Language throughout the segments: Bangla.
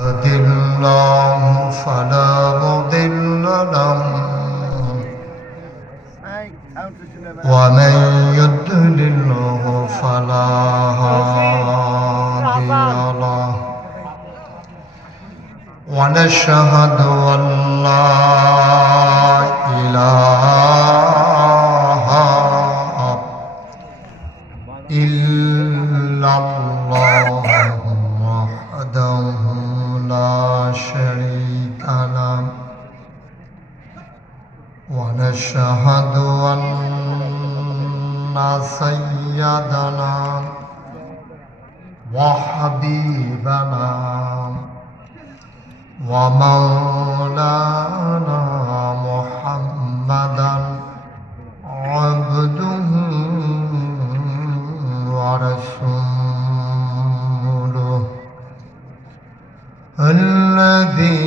يهده الله فلا مضل له ومن يضلله فلا هادي له ونشهد أن لا إله إلا الله وحده لا شريك له ونشهد أن سيدنا وحبيبنا ومولانا محمدا عبده ورسوله الذي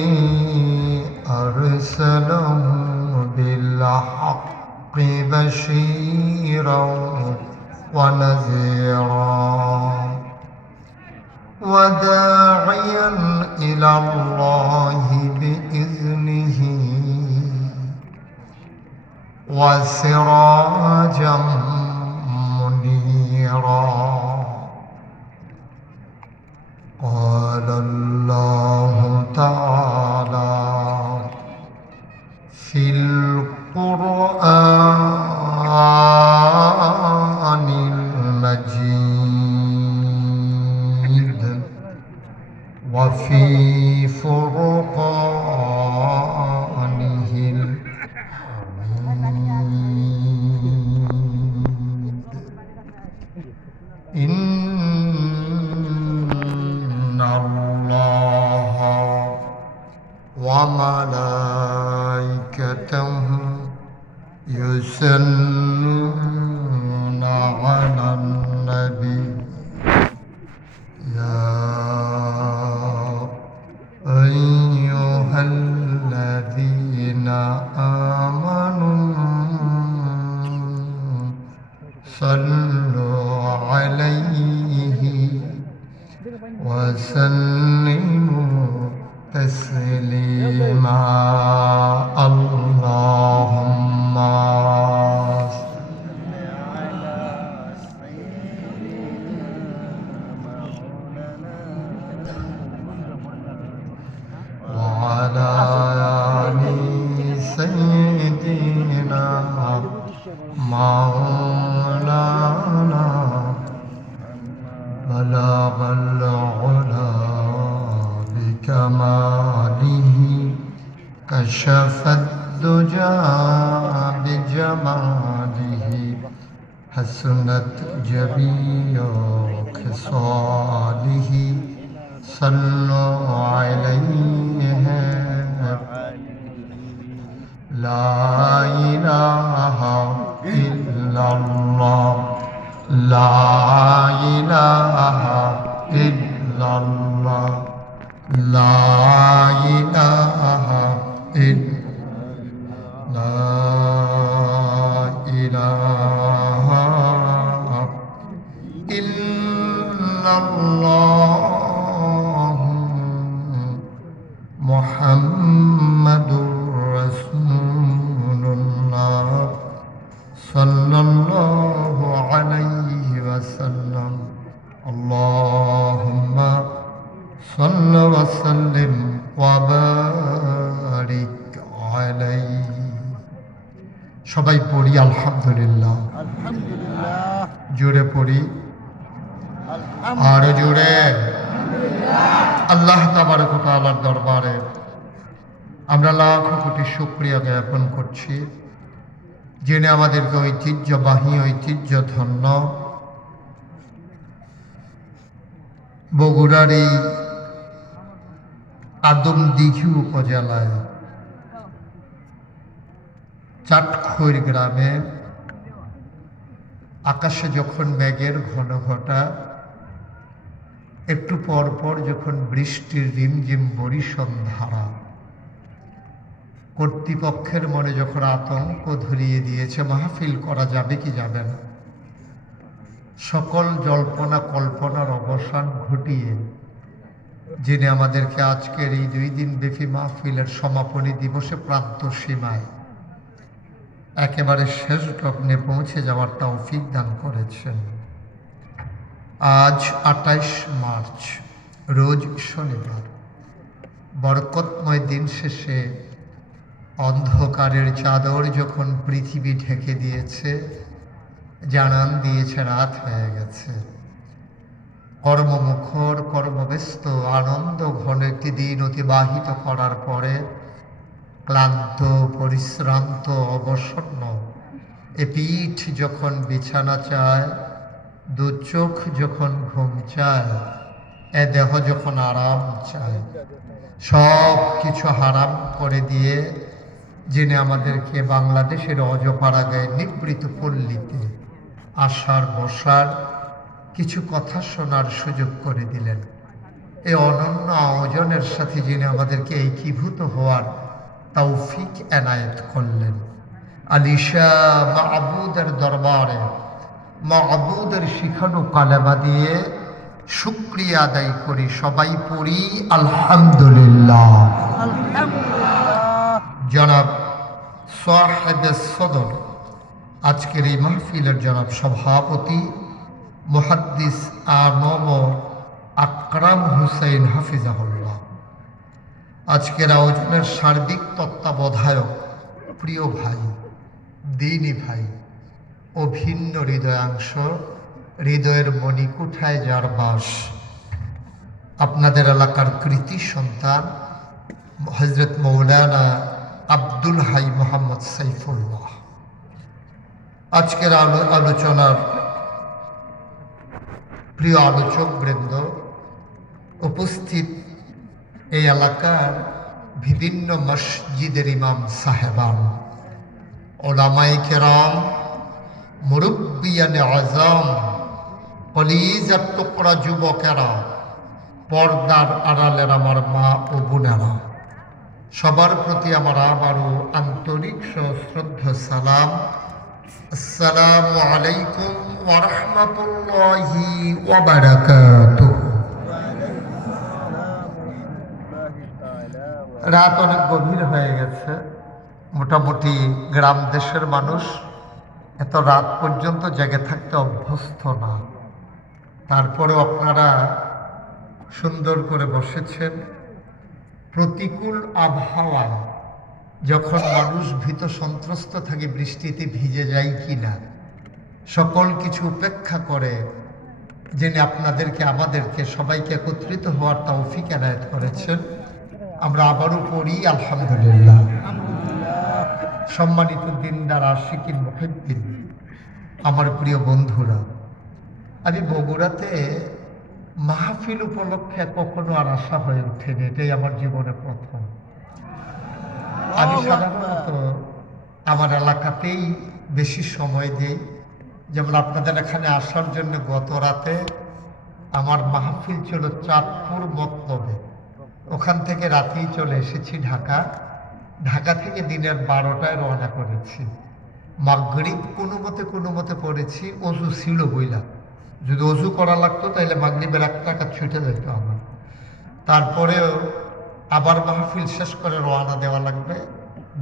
أرسله بالحق بشيرا ونذيرا وداعيا إلى الله بإذنه وسراجا منيرا قال الله تعالى في القرآن المجيد وفي فرقانه الحميد إن الله وملائكته يصلون على النبي يا أيها الذين آمنوا صلوا عليه وسلموا تسليما اللهم وعلى آل سيدنا مولانا بلغ العلا بكماله كشف الدجى بجماله حسنت جميع خصاله صلوا عليه لا إله إلا الله لا إله إلا الله لا إله إلا لا إله إلا الله محمد رسول الله صلى الله عليه وسلم اللهم صل وسلم وبارك عليه সবাই পড়ি আলহামদুলিল্লাহ আলহামদুলিল্লাহ জোরে পড়ি আর জোরে আল্লাহ তাবারক ওয়া তাআলার দরবারে আমরা লাখ কোটি শুকরিয়া জ্ঞাপন করছি যিনি আমাদেরকে ঐতিহ্যবাহী ঐতিহ্যধন্য বগুড়ার এই আদমদিঘি উপজেলায় চাটখৈর গ্রামে আকাশে যখন মেঘের ঘন ঘটা একটু পর পর যখন বৃষ্টির রিমঝিম বরিশন ধারা কর্তৃপক্ষের মনে যখন আতঙ্ক ধরিয়ে দিয়েছে মাহফিল করা যাবে কি যাবে না, সকল জল্পনা কল্পনার অবসান ঘটিয়ে যিনি আমাদেরকে আজকের এই 2 দিন ব্যাপী মাহফিলের সমাপনী দিবসে প্রান্ত সীমায় একেবারে শেষ লগ্নে পৌঁছে যাওয়ার তৌফিক দান করেছেন। আজ 28 মার্চ, রোজ শনিবার। বরকতময় দিন শেষে অন্ধকারের চাদর যখন পৃথিবী ঢেকে দিয়েছে, জানান দিয়েছে রাত হয়ে গেছে। কর্মমুখর, কর্মব্যস্ত, আনন্দ ঘন একটি দিন অতিবাহিত করার পরে ক্লান্ত, পরিশ্রান্ত, অবসন্ন এ পিঠ যখন বিছানা চায়, দু চোখ যখন ঘুম চায়, এ দেহ যখন আরাম চায়, সব কিছু হারাম করে দিয়ে যিনি আমাদেরকে বাংলাদেশের অজপাড়াগায় নিবৃত পল্লীতে আসার বসার, কিছু কথা শোনার সুযোগ করে দিলেন, এই অনন্য আয়োজনের সাথে যিনি আমাদেরকে একীভূত হওয়ার তৌফিক এনায়েত করলেন, আলিশা মাহবুদের দরবারে মাহবুদের শিখানো কালেমা দিয়ে শুকরিয়া আদায় করি। সবাই পড়ি আলহামদুলিল্লাহ। জনাব সাহেবে সদর, আজকের এই মাহফিলের জনাব সভাপতি মুহাদ্দিস আনম আকরাম হুসাইন হাফিজাহুল্লাহ, আজকের আয়োজনের সার্বিক তত্ত্বাবধায়ক প্রিয় ভাই, দিনী ভাই, অভিন্ন হৃদয়াংশ, হৃদয়ের মণিকুঠায় যার বাস, আপনাদের এলাকার কৃতি সন্তান হযরত মৌলানা আব্দুল হাই মোহাম্মদ সাইফুল্লাহ। আজকের আলোচনার প্রিয় আলোচক বৃন্দ, উপস্থিত এই এলাকার বিভিন্ন মসজিদের ইমাম সাহেবান, ওলামায়ে কেরাম, মুরব্বিয়ানে আজম, কলিজার টুকরা যুবকেরা, পর্দার আড়ালের আমার মা ও বোনেরা, সবার প্রতি আমার আবারও আন্তরিক সশ্রদ্ধ সালাম। আসসালামু আলাইকুম ওয়া রাহমাতুল্লাহি ওয়া বারাকাতুহু। রাত অনেক গভীর হয়ে গেছে, মোটামুটি গ্রাম দেশের মানুষ এত রাত পর্যন্ত জেগে থাকতে অভ্যস্ত না, তারপরেও আপনারা সুন্দর করে বসেছেন। প্রতিকূল আবহাওয়া যখন মানুষ ভীত সন্ত্রস্ত থাকে, বৃষ্টিতে ভিজে যায় কিনা, সকল কিছু উপেক্ষা করে যিনি আপনাদেরকে, আমাদেরকে সবাইকে একত্রিত হওয়ার তৌফিক এনায়েত করেছেন, আমরা আবারও পড়ি আলহামদুলিল্লাহ। সম্মানিত দিনদার আশিকিন মুহিব্বিন, আমার প্রিয় বন্ধুরা, আমি বগুড়াতে মাহফিল উপলক্ষে কখনো আর আসা হয়ে ওঠেনি, এটাই আমার জীবনে প্রথম। আমি সাধারণত আমার এলাকাতেই বেশি সময় দিই, যেমন আপনাদের এখানে আসার জন্য গত রাতে আমার মাহফিল ছিল চাঁদপুর মতলবে, ওখান থেকে রাতেই চলে এসেছি ঢাকা। ঢাকা থেকে দিনের 12টায় রওনা করেছি, মাগরিব কোনো মতে পড়েছি, অজু ছিল বইলা, যদি অজু করা লাগতো তাহলে মাগরিবের 1 রাকাত ছুটে যেত আমার। তারপরেও আবার মাহফিল শেষ করে রওনা দেওয়া লাগবে।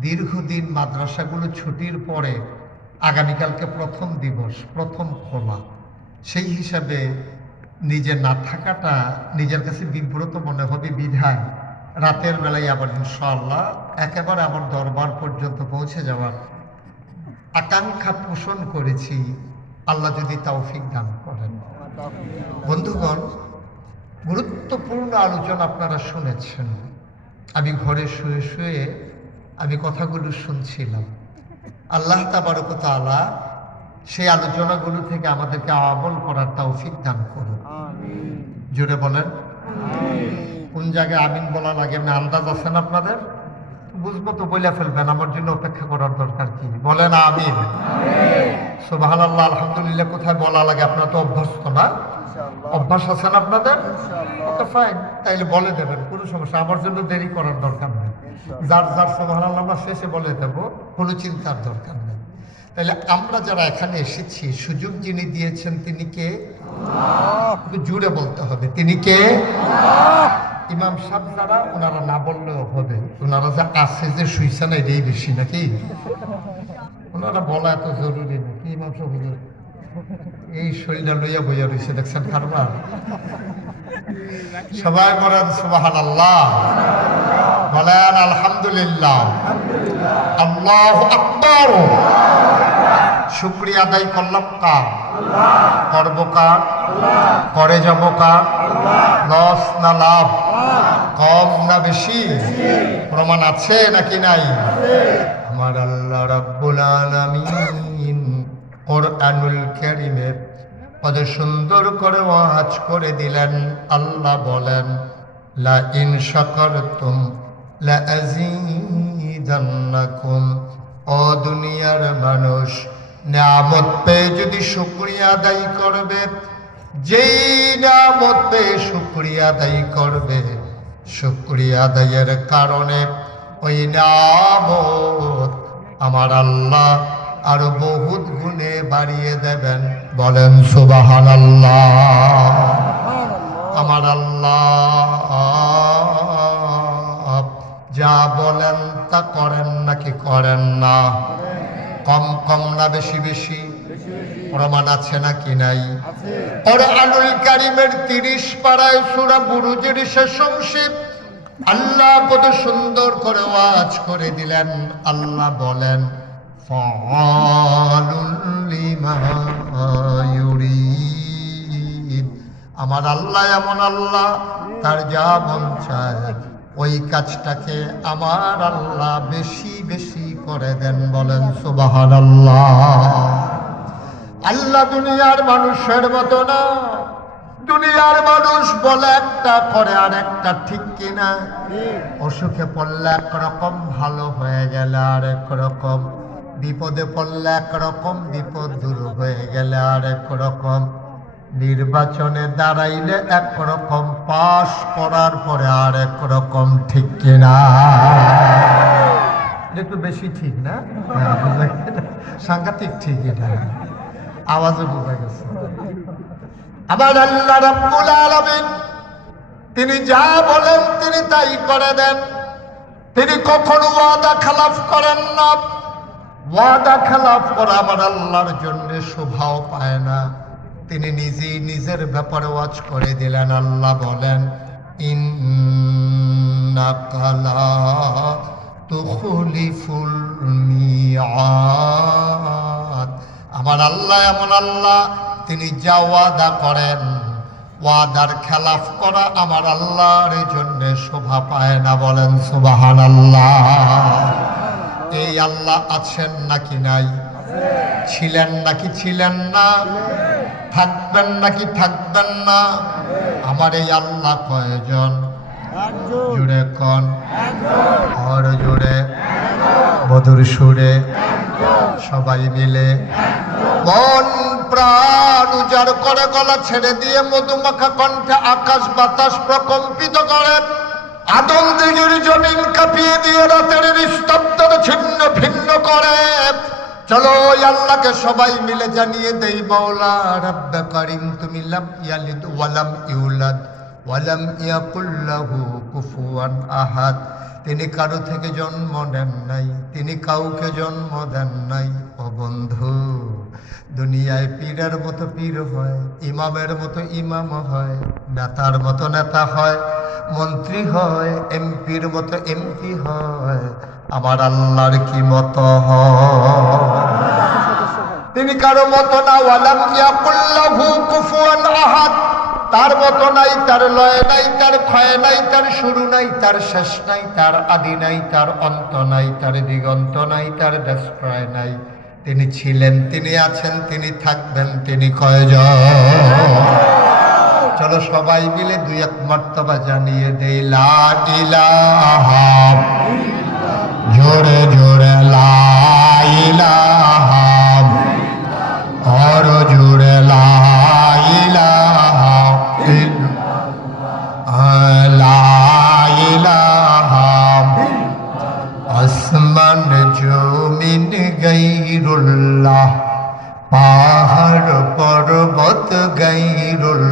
দীর্ঘদিন মাদ্রাসাগুলো ছুটির পরে আগামীকালকে প্রথম দিবস, প্রথম খোলা, সেই হিসাবে নিজে না থাকাটা নিজের কাছে বিব্রত মনে হবে, বিধায় রাতের বেলায় আবার ইনশাআল্লাহ একেবারে আমার দরবার পর্যন্ত পৌঁছে যাওয়ার আকাঙ্ক্ষা পোষণ করেছি, আল্লাহ যদি তৌফিক দান করেন। বন্ধুগণ, গুরুত্বপূর্ণ আলোচনা আপনারা শুনেছেন। আমি ঘরে শুয়ে শুয়ে আমি কথাগুলো শুনছিলাম। আল্লাহ তাবারক ওয়া তাআলা সেই আলোচনাগুলো থেকে আমাদেরকে আমল করার তৌফিক দান করুন। জোরে বলেন কোন জায়গায় আমিন বলা লাগে, এমনি আন্দাজ আছেন আপনাদের? বুঝবো তো বলে ফেলবেন, আমার জন্য অপেক্ষা করার দরকার কি? বলেন আমিন। সুবহানাল্লাহ, আলহামদুলিল্লাহ কোথায় বলা লাগে? আপনারা তো অভ্যস্ত না, অভ্যাস আছেন আপনাদের? ওকে ফাইন, তাইলে বলে দেবেন, কোনো সমস্যা, আমার জন্য দেরি করার দরকার নেই। যার যার সুবহানাল্লাহ আমরা শেষে বলে দেব, কোনো চিন্তার দরকার নেই। তাহলে আমরা যারা এখানে এসেছি, সুযোগ যিনি দিয়েছেন তিনি কে? জুড়ে বলতে হবে, তিনি কে? ইমাম সাহেব যারা ওনারা না বললেও হবে, ওনারা যে আছে যে শুইছে না এটাই বেশি নাকি? ওনারা বলা এত জরুরি নাকি? ইমাম সাহেব হুজুর এই শরীরটা লইয়া বইয়া রয়েছে দেখছেন কারবার। সবাই বলেন সুবহানাল্লাহ, বলেন আলহামদুলিল্লাহ, আল্লাহু আকবার। শুকরিয়া আদায় করলাম কার? করব কার? করে যাব কার? লস না লাভ? কম না বেশি? প্রমাণ আছে নাকি নাই? আমার আল্লাহ রাব্বুল আলামিন কোরআনুল কারীমে কত সুন্দর করে ওয়াজ করে দিলেন। আল্লাহ বলেন, লা ইন শাকারতুম লা আযীদান্নাকুম। ও দুনিয়ার মানুষ, নিয়ামত পেয়ে যদি শুকরিয়া আদায় করবে, যেই নিয়ামত পেয়ে শুকরিয়া আদায় করবে, শুকরিয়া আদায়ের কারণে ওই নিয়ামত আমার আল্লাহ আরো বহুত গুণে বাড়িয়ে দেবেন। বলেন সুবহানাল্লাহ। আমার আল্লাহ যা বলেন তা করেন নাকি করেন না? কম কম না বেশি বেশি? প্রমাণ আছে নাকি নাই? কোরআনুল কারীমের 30 পারায় সূরা বুরুজের শেষ অংশে আল্লাহ কত সুন্দর করে ওয়াজ করে দিলেন। আল্লাহ বলেন, ফাআলুল লিমা ইউরিদ। আমার আল্লাহ এমন আল্লাহ, তার যা মন চায় ওই কাজটাকে আমার আল্লাহ বেশি বেশি করে দেন। বলেন সুবহানাল্লাহ। আল্লাহ দুনিয়ার মানুষের মতো না। দুনিয়ার মানুষ বলে একটা করে আর একটা, ঠিক কিনা? অসুখে পড়লে একরকম, ভালো হয়ে গেলে আর একরকম, বিপদে পড়লে একরকম, বিপদ দূর হয়ে গেলে আর একরকম, নির্বাচনে দাঁড়াইলে একরকম, পাশ করার পরে আর একরকম, ঠিক কিনা? একটু বেশি ঠিক না? সাংঘাতিক ঠিক, এটা আওয়াজে বোঝা গেছে। আমার আল্লাহ রাব্বুল আলামিন তিনি যা বলেন তিনি তাই করে দেন। তিনি কখনো ওয়াদা খেলাফ করেন না। ওয়াদা খেলাফ করা আমার আল্লাহর জন্য শোভাও পায় না। তিনি নিজেই নিজের ব্যাপারে ওয়াজ করে দিলেন। আল্লাহ বলেন, ইন্নাকা লা তুখলিফুল মিআদ। আমার আল্লাহ এমন আল্লাহ, তিনি যা ওয়াদা করেন, ওয়াদার খেলাফ করা আমার আল্লাহর জন্য শোভা পায় না। বলেন সুবহানাল্লাহ। এই আল্লাহ আছেন নাকি নাই? ছিলেন নাকি ছিলেন না? থাকবেন নাকি থাকবেন না? আমার এই আল্লাহ কয়জন? জুড়ে কন, আর জুড়ে, মধুর সুরে সবাই মিলে মন প্রাণ উজাড় করে গলা ছেড়ে দিয়ে মধুমাখা কণ্ঠে আকাশ বাতাস প্রকম্পিত করে, আদম দিগির জমিন কাঁপিয়ে দিয়ে রাতের নিস্তব্ধতা ছিন্ন ভিন্ন করে। চলো ওই আল্লাহকে সবাই মিলে জানিয়ে দেই, মাওলা রাব্বে কারীম তুমি লাম ইয়ালিদ ওয়ালাম ইউলাদ ওয়ালাম ইয়াকুল লাহু কুফুয়ান আহাদ। তিনি কারো থেকে জন্ম নেন নাই, তিনি কাউকে জন্ম দেন নাই। ও বন্ধু, দুনিয়ায় পীরের মতো পীর হয়, ইমামের মতো ইমাম হয়, নেতার মতো নেতা হয়, মন্ত্রী হয়, এমপির মতো এমপি হয়। আমার আল্লাহর কি মতো হয়? তিনি কারো মতো না। ওয়ালাম ইয়াকুল লাহু কুফুয়ান আহাদ। তার মতো নাই, তার লয় নাই, তার ক্ষয় নাই, তার শুরু নাই, তার শেষ নাই, তার আদি নাই, তার অন্ত নাই, তার দিগন্ত নাই, তার দেশপ্রায় নাই। তিনি ছিলেন, তিনি আছেন, তিনি থাকবেন, তিনি কয়জন? চলো সবাই মিলে দুই এক মর্তবা জানিয়ে দেই, লা ইলাহা, জোরে জোরে লা ইলাহা, আর জোরে লা ইলাহা, লা ইলাহা। আসমান জমিন গায়রুল্লাহ, পাহাড় পর্বত গায়রুল,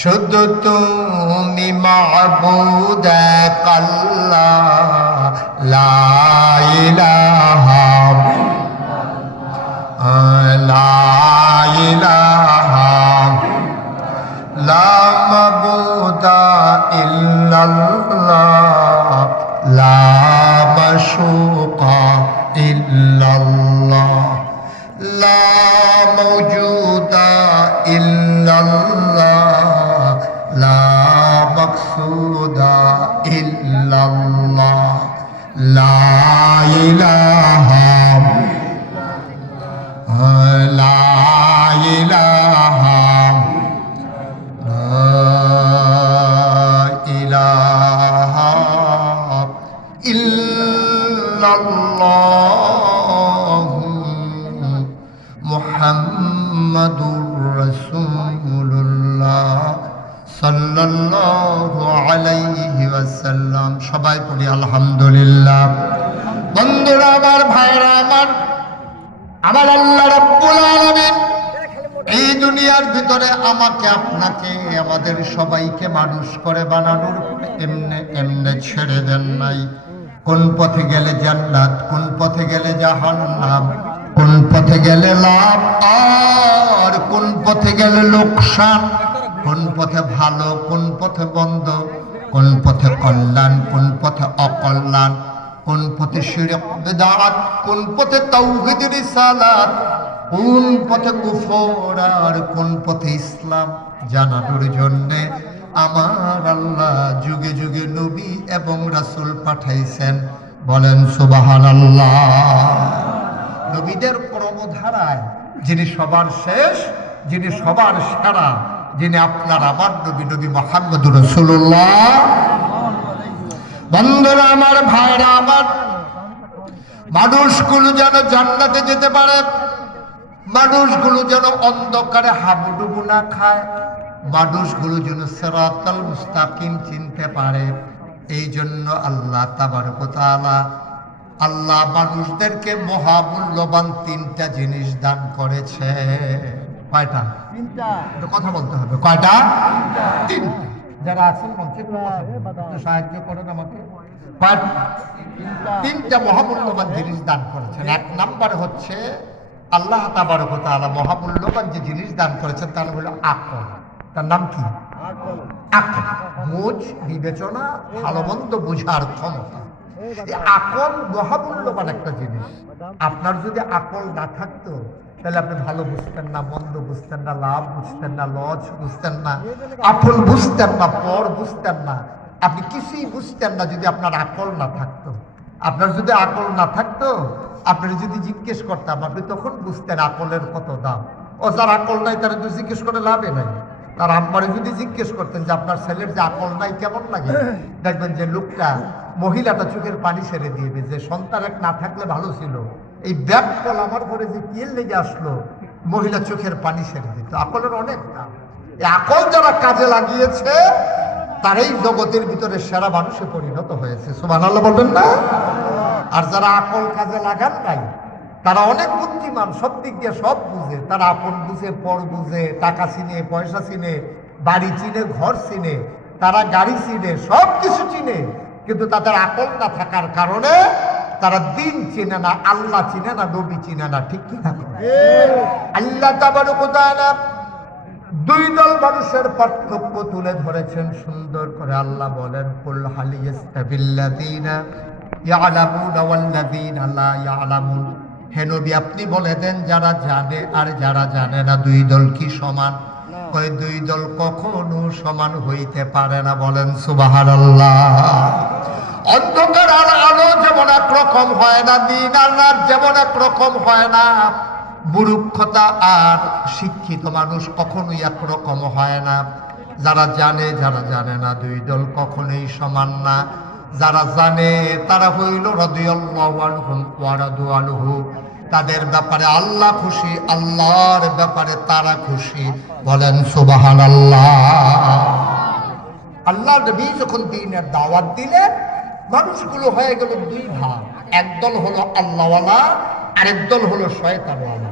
শুধু তুমি মাবুদ কাল্লাহ লা ইলাহা লা ইলাহা লা মাবুদা ইল্লাল্লাহ লা মাশুকা ইল্লাল্লাহ লা মাওজুদা ইল্লাল্লাহ লা মাকসুদা ইল্লাল্লাহ লা ইলাহা লা ইলাহা ইলাহা ইল্লাল্লাহ মুহাম্মাদুর রাসূলুল্লাহ সাল্লাল্লাহু আলাইহি ওয়াসাল্লাম। সবাই পড়ি আলহামদুলিল্লাহ। বন্ধুরা আমার, ভাইরা আমার, আমার আল্লাহ রাব্বুল আলামিন এই দুনিয়ার ভিতরে আমাকে, আপনাকে, আমাদের সবাইকে মানুষ করে বানানোর এমনে এমনে ছেড়ে দেন নাই। কোন পথে গেলে জান্নাত, কোন পথে গেলে জাহান্নাম, কোন পথে গেলে লাভ আর কোন পথে গেলে লোকসান, কোন পথে ভালো, কোন পথে বন্ধ, কোন পথে কল্যাণ, কোন পথে অকল্যাণ, কোন পথে শিরক বিদআত, কোন পথে তাওহীদ রিসালাত, কোন পথে কুফর আর কোন পথে ইসলাম জানানোর জন্য আমার আল্লাহ যুগে যুগে নবী এবং রাসূল পাঠাইছেন। বলেন সুবহানাল্লাহ। নবীদের ক্রমধারায় যিনি সবার শেষ, যিনি সবার সেরা, যিনি আপনার আমার নবী, নবী মুহাম্মদুর রাসূলুল্লাহ। বন্ধুরা আমার, ভাইরা আমার, মানুষগুলো যেন জান্নাতে যেতে পারে, মানুষগুলো যেন অন্ধকারে হাবুডুবু না খায়, মানুষগুলো যেন সিরাতাল মুস্তাকিম চিনতে পারে, এই জন্য আল্লাহ তাবারক ওয়া তাআলা আল্লাহ মানুষদেরকে মহামূল্যবান তিনটা জিনিস দান করেছে। কয়টা? তিনটা। কথা বলতে হবে। কয়টা? তিনটা। যারা আছেন মঞ্চে একটু সাহায্য করেন আমাকে। তিনটা মহামূল্যবান জিনিস দান করেছেন। এক নাম্বার হচ্ছে আল্লাহ তাবারক ওয়া তাআলা মহামূল্যবান যে জিনিস দান করেছেন তার হলো আকল। তার নাম কি? আকল। বুঝ, বিবেচনা, ভালো মন্দ বুঝার ক্ষমতা। আকল মহামূল্যবান একটা জিনিস। আপনার যদি আকল না থাকতো তাহলে আপনি ভালো বুঝতেন না, মন্দ বুঝতেন না, লাভ বুঝতেন না, লজ বুঝতেন না, আপন বুঝতেন না, পর বুঝতেন না, আপনি কিছুই বুঝতেন না যদি আপনার আকল না থাকতো। আপনার যদি আকল না থাকতো, আপনার যদি জিজ্ঞেস করতাম, আপনি তখন বুঝতেন আকলের কত দাম। ও যার আকল নাই তারা তো জিজ্ঞেস করে লাভে নাই। তার আম্মারে যদি জিজ্ঞেস করতেন যে আপনার ছেলের যে আকল নাই কেমন লাগে, দেখবেন যে লোকটা, মহিলাটা চোখের পানি ছেড়ে দিয়েবে যে সন্তান এক না থাকলে ভালো ছিল, এই ব্যাগ কল আমার ঘরে যে কিয়ের লেগে আসলো, মহিলা চোখের পানি ছেড়ে দিত। আকলের অনেক দাম। এই আকল যারা কাজে লাগিয়েছে তারাই জগতের ভিতরে সেরা মানুষে পরিণত হয়েছে। সুবহানাল্লাহ বলবেন না? আর যারা আকল কাজে লাগান নাই তারা অনেক বুদ্ধিমান, সব দিক দিয়ে সব বুঝে, তারা আপন বুঝে, পর বুঝে, টাকা চিনে, পয়সা চিনে, বাড়ি চিনে, ঘর চিনে, তারা গাড়ি চিনে, সব কিছু চিনে, কিন্তু তাদের আকল না থাকার কারণে তারা দিন চিনে না, আল্লাহ চিনে না, নবী চিনে না। ঠিক কি না? আল্লাহ তাবারক ওয়া তাআলা দুই দল মানুষের পার্থক্য তুলে ধরেছেন সুন্দর করে। আল্লাহ বলেন, কুল হাল ইয়াস্তাবিল্লাযীনা ইয়ালামুনা ওয়াল্লাযীনা লা ইয়ালামুন। হে নবী, আপনি বলে দেন যারা জানে আর যারা জানে না দুই দল কি সমান? কয় দুই দল কখনো সমান হইতে পারে না। বলেন সুবহানাল্লাহ। অন্ধকার আর আলো যেমন একরকম হয় না, দিন আর রাত যেমন একরকম হয় না, মূর্খতা আর শিক্ষিত মানুষ কখনোই একরকম হয় না। যারা জানে, যারা জানে না, দুই দল কখনোই সমান না। যারা জানে তারা হইল রাদিয়াল্লাহু আনহুম ওয়া রাদু আনহু, তাদের ব্যাপারে আল্লাহ খুশি, আল্লাহর ব্যাপারে তারা খুশি। বলেন সুবহানাল্লাহ। আল্লাহ নবী যখন দ্বীনের দাওয়াত দিলেন, মানুষগুলো হয়ে গেল দুই ভাগ। একদল হলো আল্লাহওয়ালা, আরেক দল হলো শয়তানওয়ালা।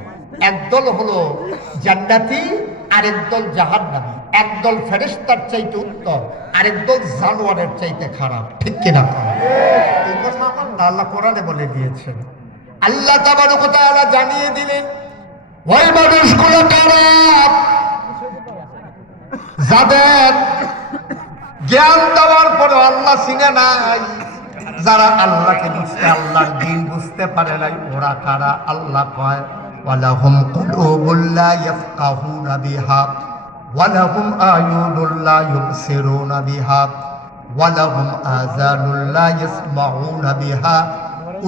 একদল হলো জান্নাতি, আরেক দল জাহান্নামী। একদল ফেরেশতার চাইতে উত্তম, আরেক দল জানোয়ারের চাইতে খারাপ, ঠিক কিনা? এই কথা আমার আল্লাহ কোরআনে বলে দিয়েছেন। আল্লাহ তাবারক ওয়া তাআলা জানিয়ে দিলেন ওই মানুষগুলো খারাপ যাদের জ্ঞান দেওয়ার পরে আল্লাহ চিনে নাই, যারা আল্লাহকে বুঝতে, আল্লাহর দ্বীন বুঝতে পারে নাই, ওরা কারা? আল্লাহ কয় ওয়ালাহুম কুলুবুল লা ইয়াফকাহুনা বিহা ওয়ালাহুম আয়ুনুল লা ইউবসিরুনা বিহা ওয়ালাহুম আযানুল লা ইয়াসমাউনা বিহা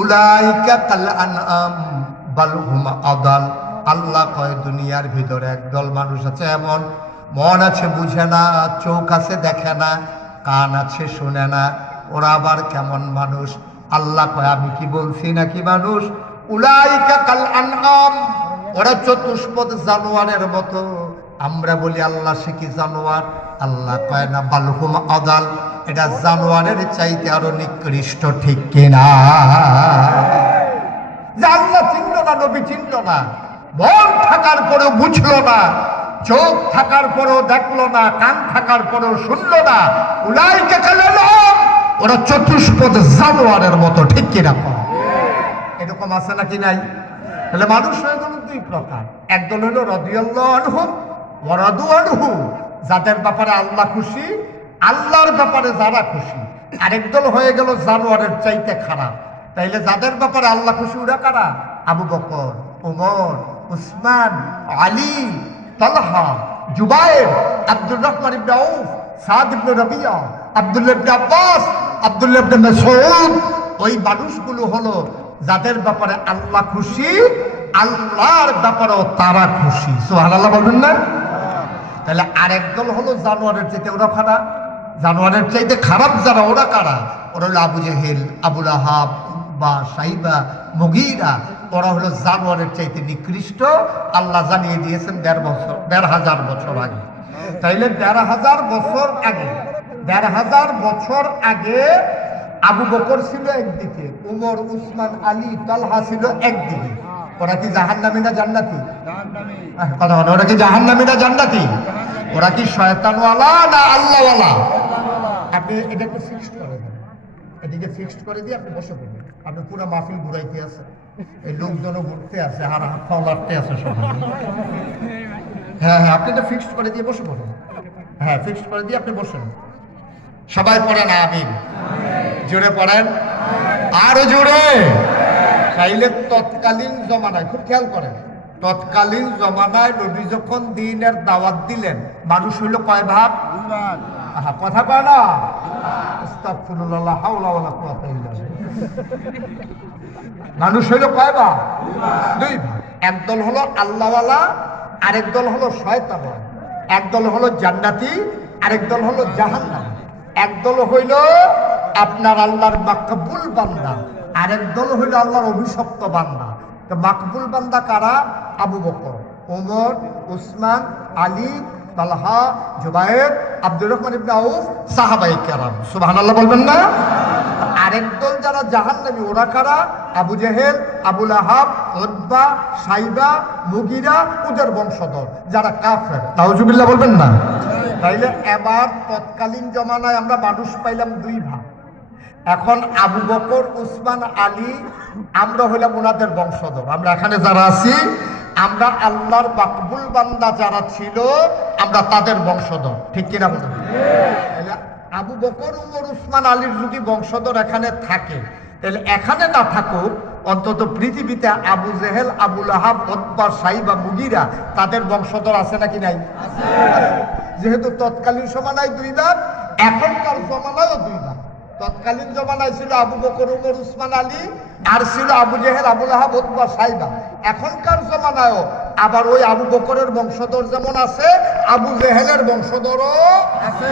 উলাইকা কাল আনআম বাল হুম আদাল। আল্লাহ কয় দুনিয়ার ভিতরে একদল মানুষ আছে এমন, মন আছে বুঝে না, চোখ আছে দেখে না, কান আছে শুনে না, ওরা আবার কেমন মানুষ? আল্লাহ কয় আমি কি বলছি নাকি মানুষ? উলাইকা কাল আনআম, ওরা চতুষ্পদ জানোয়ারের মতো। আমরা বলি আল্লাহ সে কি জানোয়ার? আল্লাহ কয় না, বালহুম আদাল, এটা জানোয়ারের চাইতে আরো নিকৃষ্ট, ঠিক কিনা? যে আল্লাহ চিনল না, নবী চিনল না, মন থাকার পরেও বুঝলো না, চোখ থাকার পরেও দেখলো না, কান থাকার পরেও শুনলো না, উলাইকা কাল আনআম, ওরা চতুষ্পদ জানোয়ারের মতো, ঠিক কিনা? এরকম আছে নাকি নাই? তাহলে মানুষ হয়ে গেল দুই প্রকার। একদল হলো রাদিয়াল্লাহু আনহু ওয়া রাদু আনহু, যাদের ব্যাপারে আল্লাহ খুশি, আল্লাহর ব্যাপারে যারা খুশি। আরেক দল হয়ে গেল জানোয়ারের চাইতে খারাপ। তাইলে যাদের ব্যাপারে আল্লাহ খুশি ওরা কারা? আবু বকর, ওমর, উসমান, আলী, তালহা, জুবায়ের, আব্দুর রহমান ইবনে আউফ, সাদ ইবনে রাবিয়া, আব্দুল্লাহ ইবনে আব্বাস, আব্দুল্লাহ ইবনে মাসউদ। ওই মানুষগুলো হলো যাদের ব্যাপারে আল্লাহ খুশি, আল্লাহর ব্যাপারেও তারা খুশি। সুবহানাল্লাহ বলবেন না? তাহলে আরেক দল হলো জানোয়ারের চাইতে ওরা খারাপ। জানোয়ারের চাইতে খারাপ যারা, ওরা কারা? ওরা হলো আবু জেহেল, আবুল আহাব বা সাইবা, মুগীরা। ওরা হলো জানোয়ারের চাইতে নিকৃষ্ট। আল্লাহ জানিয়ে দিয়েছেন ১,৫০০ বছর আগে। তাইলে ১,৫০০ বছর আগে, ১,৫০০ বছর আগে আবু বকর ছিল একদিকে, উমর, উসমান, আলী, তালহা ছিল একদিকে। ওরা কি জাহান্নামী না জান্নাতি? কথা বলো, ওরা কি জাহান্নামী না জান্নাতি? ওরা কি শয়তানওয়ালা না আল্লাহওয়ালা? আপনি এটাকে ফিক্সড করে দেন, এদিকে ফিক্সড করে দিয়ে আপনি বসে পড়বেন। আপনি পুরো মাহফিল ঘুরাইতে আছে, এই লোকজনও ঘুরতে আছে, আর হাত পা লাগতে আছে সবাই। হ্যাঁ হ্যাঁ, আপনি এটা ফিক্সড করে দিয়ে বসে পড়ুন। হ্যাঁ, ফিক্সড করে দিয়ে আপনি বসেন। সবাই পড়েন আমিন, জোরে পড়েন, আরো জোরে। তাইলে তৎকালীন জমানায়, খুব খেয়াল করেন, তৎকালীন জমানায় নবী যখন দ্বীনের দাওয়াত দিলেন, মানুষ হইল কয় ভাগ? কথা কয় না? আস্তাগফিরুল্লাহ, লা হাওলা ওয়ালা কুওয়াতা ইল্লা বিল্লাহ। মানুষ হইল কয় ভাগ? দুই ভাগ। একদল হলো আল্লাহওয়ালা, আরেক দল হলো শয়তানওয়ালা। একদল হলো জান্নাতি, আরেক দল হলো জাহান্নামী। একদল হইল আপনার আল্লাহর মাকবুল বান্দা, আরেক দল হইল আল্লাহর অভিশপ্ত বান্দা। তো মাকবুল বান্দা কারা? আবু বকর, ওমর, উসমান, আলী, তালহা, জুবায়ের, আব্দুর রহমান ইবনে আউফ, সাহাবায়ে কেরাম। সুবহানাল্লাহ বলবেন না? আরেক দল যারা জাহান্নামী, ওরা কারা? আবু জেহেল, আবুল আহাব, উতবা, সাইবা, মুগীরা, ওদের বংশধর যারা কাফের। নাউজুবিল্লাহ বলবেন না? তাইলে এবার তৎকালীন জমানায় আমরা মানুষ পাইলাম দুই ভাগ। এখন আবু বকর, উসমান, আলী, আমরা হইলাম ওনাদের বংশধর। আমরা এখানে যারা আছি, আমরা আল্লাহর মাকবুল বান্দা যারা ছিল, আমরা তাদের বংশধর, ঠিক কিনা বলুন? আবু বকর, উমর, উসমান, আলীর যদি বংশধর এখানে থাকে, তাহলে এখানে না থাকুক, অন্তত পৃথিবীতে আবু জেহেল, আবুল আহাব, উতবা, সাইবা, মুগীরা, তাদের বংশধর আছে নাকি নাই? যেহেতু তৎকালীন জমানায় দুই ভাগ, এখনকার জমানায়ও দুই ভাগ। তৎকালীন জমানায় ছিল আবু বকর, উমর, উসমান, আলী, আর ছিল আবু জেহেল, আবুল আহাব, উতবা, সাইবা। এখনকার জমানায়ও আবার ওই আবু বকরের বংশধর যেমন আছে, আবু জেহেলের বংশধরও আছে।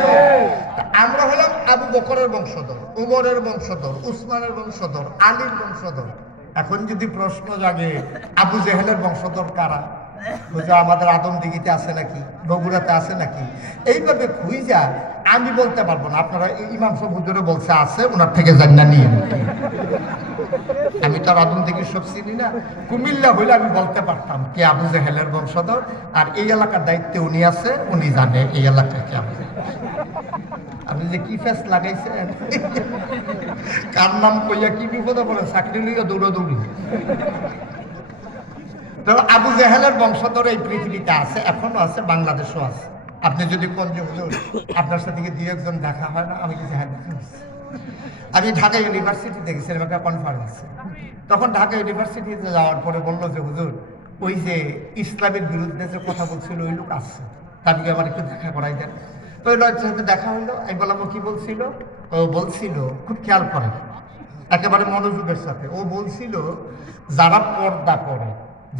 আমরা হলাম আবু বকরের বংশধর, উমরের বংশধর, উসমানের বংশধর, আলীর বংশধর। এখন যদি প্রশ্ন জাগে আবু জেহেলের বংশধর কারা? আমাদের আদমদিঘিতে আছে নাকি, বগুড়াতে আছে নাকি? এইভাবে খুঁজা আমি বলতে পারবো না। আপনারা ইমাম সাহেব হুজুরে বলছে আছে, ওনার থেকে জান্নাত নিয়ে। আমি তো আদমদিঘির সব চিনি না। কুমিল্লা হইলে আমি বলতে পারতাম কে আবু জেহেলের বংশধর, আর এই এলাকার দায়িত্বে উনি আছে, উনি জানে এই এলাকায় কে আবু জেহেল। আমি যে কি ফেস লাগাইছে, কার নাম কইয়া কি বিপদে পড়ে, চাকরি লইয়া দৌড়াদৌড়ি। তো আবু জেহেলের বংশধর এই পৃথিবীতে আছে, এখনো আছে, বাংলাদেশও আছে। আপনি যদি কোন যে হুজুর আপনার সাথে দুই একজন দেখা হয় না, আমি কিছু হ্যাঁ দেখা হচ্ছে। আমি ঢাকা ইউনিভার্সিটিতে গেছিলাম একটা কনফারেন্সে। তখন ঢাকা ইউনিভার্সিটিতে যাওয়ার পরে বললো যে হুজুর ওই যে ইসলামের বিরুদ্ধে যে কথা বলছিল ওই লোক আসছে, তাকে আমার একটু দেখা করাই দেন। তো ওই লোকের সাথে দেখা হলো। আমি বললাম ও কি বলছিল? ও বলছিল, খুব খেয়াল করেন একেবারে মনোযোগের সাথে, ও বলছিল যারা পর্দা করে,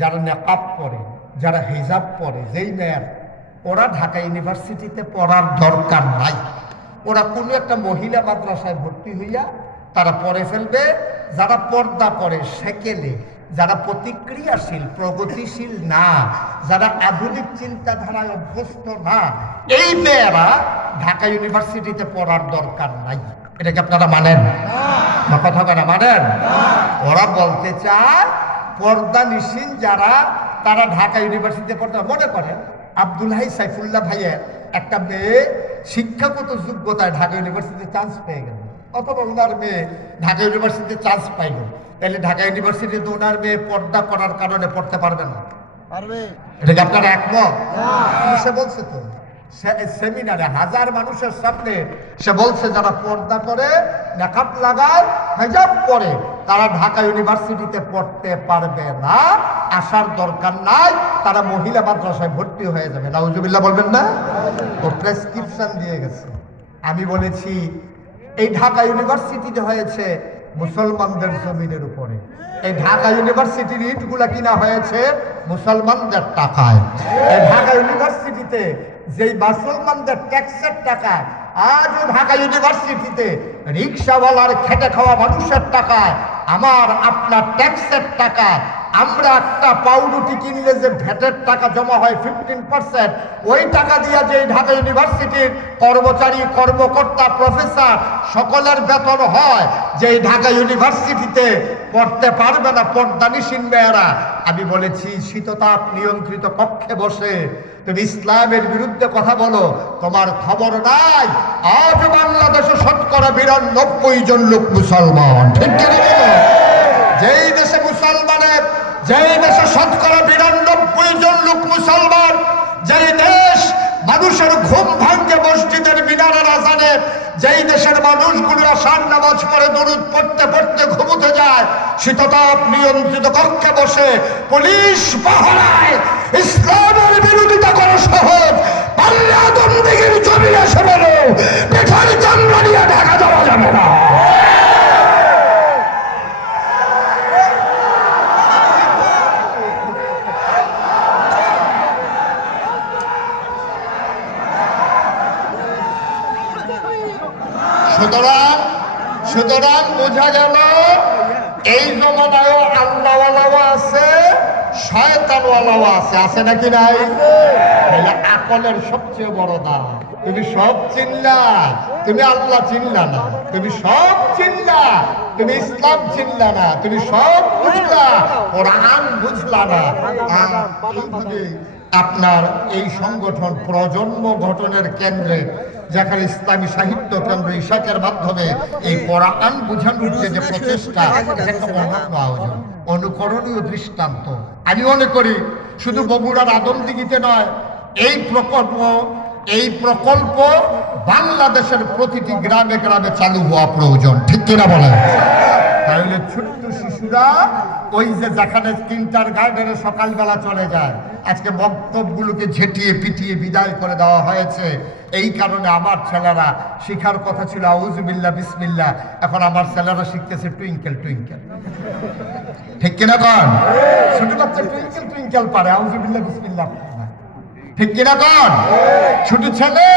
যারা নেকাব পরে, যারা হিজাব পরে, যেই মেয়ের, ওরা ঢাকা ইউনিভার্সিটিতে পড়ার দরকার নাই। ওরা কোনো একটা মহিলা মাদ্রাসায় ভর্তি হইয়া তারা পড়ে ফেলবে। যারা পর্দা করে সেকেলে, যারা প্রতিক্রিয়াশীল, প্রগতিশীল না, যারা আধুনিক চিন্তাধারায় অভ্যস্ত না, এই মেয়েরা ঢাকা ইউনিভার্সিটিতে পড়ার দরকার নাই। এটাকে আপনারা মানেন না? কথা কেনা মানেন? ওরা বলতে চায় পর্দা নিশীন যারা, তারা ঢাকা ইউনিভার্সিটিতে পড়তে। মনে করেন আব্দুল হাই সাইফুল্লাহ ভাইয়ের একটা মেয়ে শিক্ষাগত যোগ্যতায় ঢাকা ইউনিভার্সিটিতে চান্স পেয়ে গেল, অথবা ওনার মেয়ে ঢাকা ইউনিভার্সিটিতে চান্স পাইল, তাহলে ঢাকা ইউনিভার্সিটিতে ওনার মেয়ে পর্দা করার কারণে পড়তে পারবে না? পারবে। এটাকে আপনারা একমত? সে বলছে তো সেমিনারে হাজার মানুষের সামনে, সে বলছে যারা পর্দা করে, নেকাব লাগায়, হিজাব পরে, তারা ঢাকা ইউনিভার্সিটিতে পড়তে পারবে না, আসার দরকার নাই, তারা মহিলা মাদ্রাসায় ভর্তি হয়ে যাবে। নাউজুবিল্লাহ বলবেন না? ও প্রেসক্রিপশন দিয়ে গেছে। আমি বলেছি এই ঢাকা ইউনিভার্সিটিতে হয়েছে মুসলমানদের জমিনের উপরে। এই ঢাকা ইউনিভার্সিটির ইটগুলা কিনা হয়েছে মুসলমানদের টাকায়। এই ঢাকা ইউনিভার্সিটিতে যেই মুসলমানদের ট্যাক্সের টাকা, আজও ঢাকা ইউনিভার্সিটিতে রিক্সাওয়ালার খেটে খাওয়া মানুষের টাকায়, আমার আপনার ট্যাক্সের টাকায়, আমরা একটা পাউরুটি কিনলে যে ভ্যাটের টাকা জমা হয় 15%, ওই টাকা দিয়া যে ঢাকা ইউনিভার্সিটির কর্মচারী, কর্মকর্তা, প্রফেসর সকলের বেতন হয়, যে ঢাকা ইউনিভার্সিটিতে পড়তে পারবে না পর্দানিসীন মেয়েরা। আমি বলেছি শীততাপ নিয়ন্ত্রিত কক্ষে বসে তুমি ইসলামের বিরুদ্ধে কথা বলো, তোমার খবর নাই আজ বাংলাদেশে শতকরা 92 জন লোক মুসলমান। ঠিক কিনা বলো? যেই দেশে মুসলমানের, যেই দেশে শতকরা 92 জন লোক মুসলমান, যেই দেশ মানুষের ঘুম ভাঙ্গে মসজিদের মিনারের আজানে, যেই দেশের মানুষগুলো আসার নামাজ পড়ে দরুদ পড়তে পড়তে ঘুমোতে যায়, শীততাপ নিয়ন্ত্রিত কক্ষে বসে পুলিশ পাহারায় ইসলামের বিরোধিতা করা সহজ, পাল্লা দন্দিগির জমিনে এসে বলো পেঠার চামড়া নিয়ে ঢাকা যাওয়া যাবে না। সুতরাং বোঝা গেল এই জমানায়ও আল্লাহওয়ালাও আছে, শয়তানওয়ালাও আছে। আছে নাকি নাই? আকলের সবচেয়ে বড় দাম। তুমি সব চিনলা, তুমি আল্লাহ চিনলা না। তুমি সব চিনলা, তুমি ইসলাম চিনলা না। তুমি সব বুঝলা, কোরআন বুঝলা না। আপনার এই সংগঠন প্রজন্ম গঠনের কেন্দ্রে, যেখানে ইসলামী সাহিত্য কেন্দ্র ইশাকের মাধ্যমে এই কোরআন বোঝানোর যে প্রচেষ্টা, অনুকরণীয় দৃষ্টান্ত। আমি মনে করি শুধু বগুড়ার আদমদিঘিতে নয়, এই প্রকল্প বাংলাদেশের প্রতিটি গ্রামে গ্রামে চালু হওয়া প্রয়োজন। ঠিক কিনা বলেন? তাহলে ছোট্ট শিশুরা ওই যে যেখানে কিন্টার গার্ডেনে সকালবেলা চলে যায়, আজকে বক্তব্যগুলোকে ঝেঁটিয়ে পিটিয়ে বিদায় করে দেওয়া হয়েছে। এই কারণে আমার ছেলেরা শিখার কথা ছিল আউযুবিল্লাহ বিসমিল্লাহ, এখন আমার ছেলেরা শিখতেছে টুইঙ্কেল টুইঙ্কেল। ঠিক কিনা কন? ছোট বাচ্চা টুইঙ্কেল টুইঙ্কেল পারে, আউযুবিল্লাহ বিসমিল্লাহ। ঠিক কিনা কন? ছোট ছেলে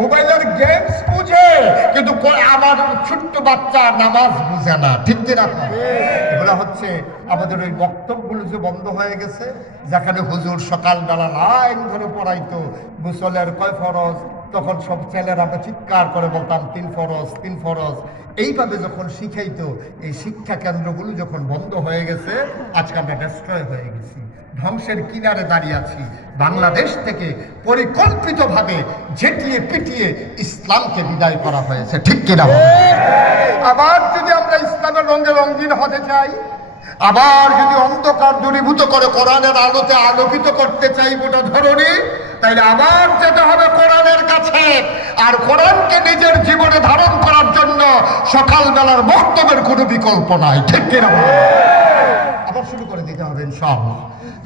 মোবাইলের গেমস বুঝে, কিন্তু আমার ছোট্ট বাচ্চা নামাজ বুঝে না। ঠিক কিনা কন? এগুলো হচ্ছে আমাদের ওই বক্তব্যগুলো যে বন্ধ হয়ে গেছে, যেখানে হুজুর সকালবেলা লাইন ধরে পড়াইতো গোসলের কয় ফরজ, তখন সব ছেলেরা আমরা চিৎকার করে বলতাম 3 ফরজ 3 ফরজ। এইভাবে যখন শিখাইতো, এই শিক্ষা কেন্দ্রগুলো যখন বন্ধ হয়ে গেছে, আজকে আমরা ডেস্ট্রয় হয়ে গেছি, ধ্বংসের কিনারে দাঁড়িয়ে আছি। বাংলাদেশ থেকে পরিকল্পিতভাবে ঝেঁটিয়ে পিটিয়ে ইসলামকে বিদায় করা হয়েছে, ঠিক কিনা? আবার যদি আমরা ইসলামের রঙে রঙিন হতে চাই, আবার যদি অন্ধকার দূরীভূত করে কোরআনের আলোতে আলোকিত করতে চাই গোটা ধরনী, তাইলে আবার যেতে হবে কোরআনের কাছে। আর কোরআনকে নিজের জীবনে ধারণ করার জন্য সকালবেলার বক্তব্যের কোনো বিকল্প নাই, ঠিক কিনা? আবার শুরু করে দিতে হবে ইনশাআল্লাহ,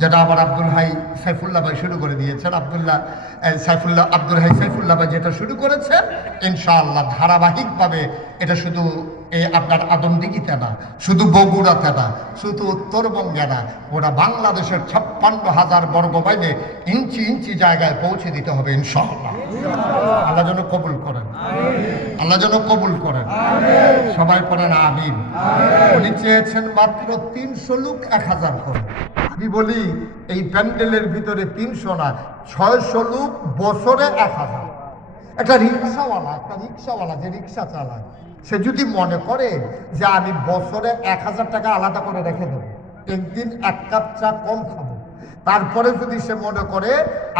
যেটা আমার আব্দুল হাই সাইফুল্লাহ ভাই শুরু করে দিয়েছেন। আব্দুল হাই সাইফুল্লাহ ভাই যেটা শুরু করেছেন, ইনশাআল্লাহ ধারাবাহিকভাবে এটা শুধু আপনার আদমদিঘিতে না, শুধু বগুড়াতে না, শুধু উত্তরবঙ্গে না, ওরা বাংলাদেশের 56,000 বর্গ মাইলে ইঞ্চি ইঞ্চি জায়গায় পৌঁছে দিতে হবে ইনশাআল্লাহ। আল্লাহ যেন কবুল করেন, আল্লাহ যেন কবুল করেন, সবাই করেন আমিন। উনি চেয়েছেন মাত্র 300 লোক 1000 করে। আমি বলি এই প্যান্ডেলের ভিতরে 300 না, 600 লোক বছরে 1000। একটা রিক্সাওয়ালা যে রিক্সা চালায়, সে যদি মনে করে যে আমি বছরে 1000 টাকা আলাদা করে রেখে দেবো, একদিন 1 কাপ চা কম খাবো, তারপরে যদি সে মনে করে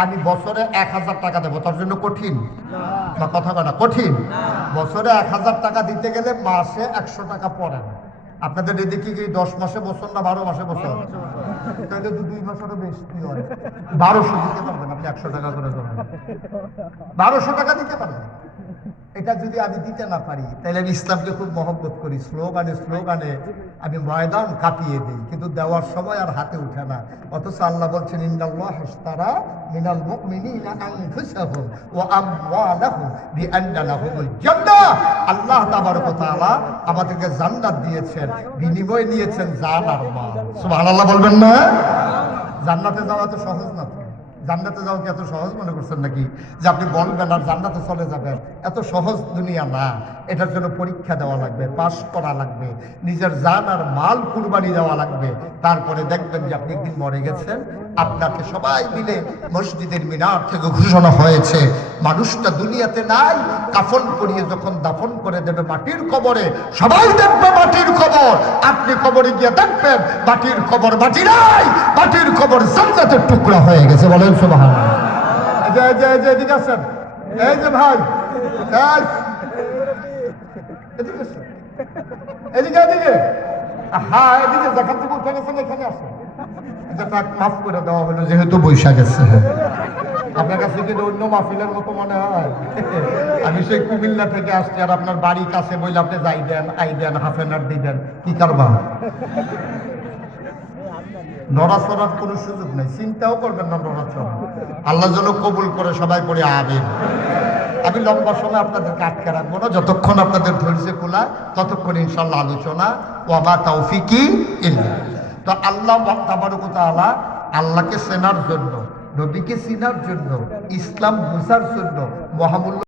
আমি বছরে 1000 টাকা দেবো, তার জন্য কঠিন না? কথা বলা কঠিন। বছরে 1000 টাকা দিতে গেলে মাসে 100 টাকা পড়ে না। আপনাদের এদিকে কি 10 মাসে বছর না 12 মাসে বছর? তাহলে তো 2 বছরও বেশি হয়। 1200 দিতে পারবেন আপনি, 100 টাকা করে ধরেন, 1200 টাকা দিতে পারবেন। এটা যদি আমি দিতে না পারি, তাহলে আমি ইসলামকে খুব মহব্বত করি, স্লোগানে আমি ময়দান কাঁপিয়ে দিই, কিন্তু দেওয়ার সময় আর হাতে উঠে না। অথচ আল্লাহ বলছেন ইন্নাল্লাহ ইশতারা মিনাল মুমিনিনা আনফুসাহুম ওয়া আমওয়ালাহুম বিআন্না লাহুমুল জান্নাহ। আল্লাহ তাবারক ওয়া তাআলা আমাদেরকে জান্নাত দিয়েছেন, বিনিময় নিয়েছেন জান আর মাল। সুবহানাল্লাহ বলবেন না? জান্নাতে যাওয়া তো সহজ না। জান্নাতে যাওয়া কি এত সহজ মনে করছেন নাকি যে আপনি বলবেন আর জান্নাতে চলে যাবেন? এত সহজ দুনিয়া না। এটার জন্য পরীক্ষা দেওয়া লাগবে, পাশ করা লাগবে, নিজের জান আর মাল কুরবানি দেওয়া লাগবে। তারপরে দেখবেন যে আপনি একদিন মরে গেছেন, আপনাকে সবাই মিলে মসজিদের মিনার থেকে ঘোষণা হয়েছে মানুষটা দুনিয়াতে নাই। কাফন পরিয়ে যখন দাফন করে দেবে মাটির কবরে, সবাই দেখবে মাটির কবর। আপনি কবরে গিয়ে দেখবেন মাটির কবর মাটি নাই, মাটির কবর জান্নাতের টুকরা হয়ে গেছে। বলেন সুবহানাল্লাহ। এদিকে আসেন, এই যে ভাই, এদিকে এদিকে, হ্যাঁ এদিকে, যেখান থেকে উঠে গেছেন এখানে আসেন। মাফ করে দেওয়া হলো যেহেতু বৈশাখ গেছে। আপনার কাছে কি অন্য মাহফিলের মতো মনে হয়? আমি সেই কুমিল্লা থেকে আসছি, আর আপনার বাড়ির কাছে বললে আপনি যাই দেন, আই দেন, হাফ এন আওয়ার দিবেন, কি কারবার? নড়াচড়ার কোনো সুযোগ নেই, চিন্তাও করবেন না নড়াচড়া। আল্লাহ যেন কবুল করে, সবাই করে আমিন। আমি লম্বা সময় আপনাদেরকে আটকে রাখবো না, যতক্ষণ আপনাদের ধৈর্য খোলা ততক্ষণ ইনশাল্লাহ আলোচনা। ওয়া মা তাওফিকি ইল্লা বিল্লাহ। তো আল্লাহ তাবারক ওয়া তাআলা আল্লাহকে চেনার জন্য, নবীকে চিনার জন্য, ইসলাম বুঝার জন্য মহামূল্য